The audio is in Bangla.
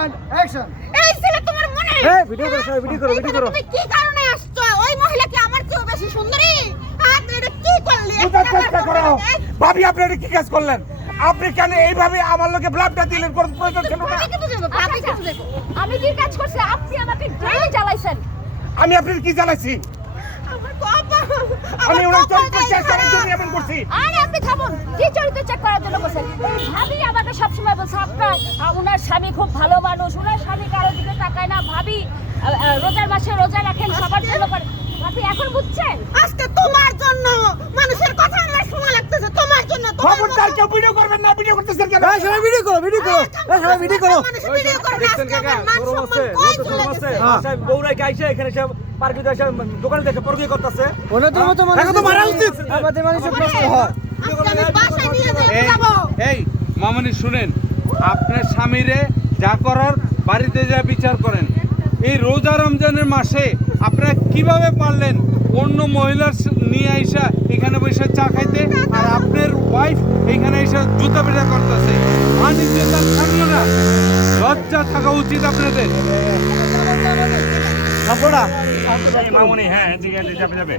And action. এই ছেলে তোমার মনে এই ভিডিও করো, সবাই ভিডিও করো, ভিডিও করো। তুমি কি কারণে আসছো? ওই মহিলা কি আমার চেয়েও বেশি সুন্দরী? আর তুই এটা কি করলি? বুঝার চেষ্টা করো। ভাবি আপনি এটা কি কাজ করলেন? আপনি কেন এইভাবে আমার লোকে ব্লাডটা দিলেন? কোন প্রয়োজন ছিল না। আমি কি বুঝাবো? ভাবি কি বুঝাবো? আমি কি কাজ করছি? আপনি আমাকে ড্রাইভ চালাইছেন। আমি আপনার কি জানাইছি? আমার কপাল। আমি ওনার চরিত্র চেক করার জন্য এমন করছি। আরে আপনি থামুন। কি চরিত্র চেক করার জন্য বলছেন? ভাবি আমাকে সবসময় বলছে আপনার ওনার স্বামী খুব ভালো মানুষ, ওনার স্বামী কারোর দিকে তাকায় না, ভাবি রোজার মাসে রোজা রাখেন, সবার জন্য করে। ভাবি এখন বুঝছেন? আজকে তোমার জন্য মানুষের কথা আমার শোনা লাগতেছে, তোমার জন্য। খবরদার কেউ ভিডিও করবেন না। ভিডিও করতেছেন কেন? এই সবাই ভিডিও করো, ভিডিও করো। এই সবাই ভিডিও করো। ভিডিও করে আজকে আমার মান সম্মান কই চলে গেছে। আচ্ছা বউরাই গাইছে এখানে সব পার্কে এসে দোকানে দেখে পরগিয়ে করতেছে। ওনাদের মতো মানুষ এখন তো মারা উচিত। আমাদের মানুষের প্রশ্ন হয়। আজকে আমি বাসায় নিয়ে যাবো। এই মামনি শুনেন, আপনার স্বামীরে যা করার বাড়িতে যা বিচার করেন। এই রোজা রমজানের মাসে আপনারা কিভাবে পারলেন অন্য মহিলার নিয়ে আইসা এখানে বসে চা খাইতে, আর আপনার ওয়াইফ এখানে এসে জুতা পেটা করতেছে? আনিজ্জতা থাকলো না, লজ্জা থাকা উচিত আপনাদের। আপনারা মামুনি হ্যাঁ, এদিকে যাবে যাবে।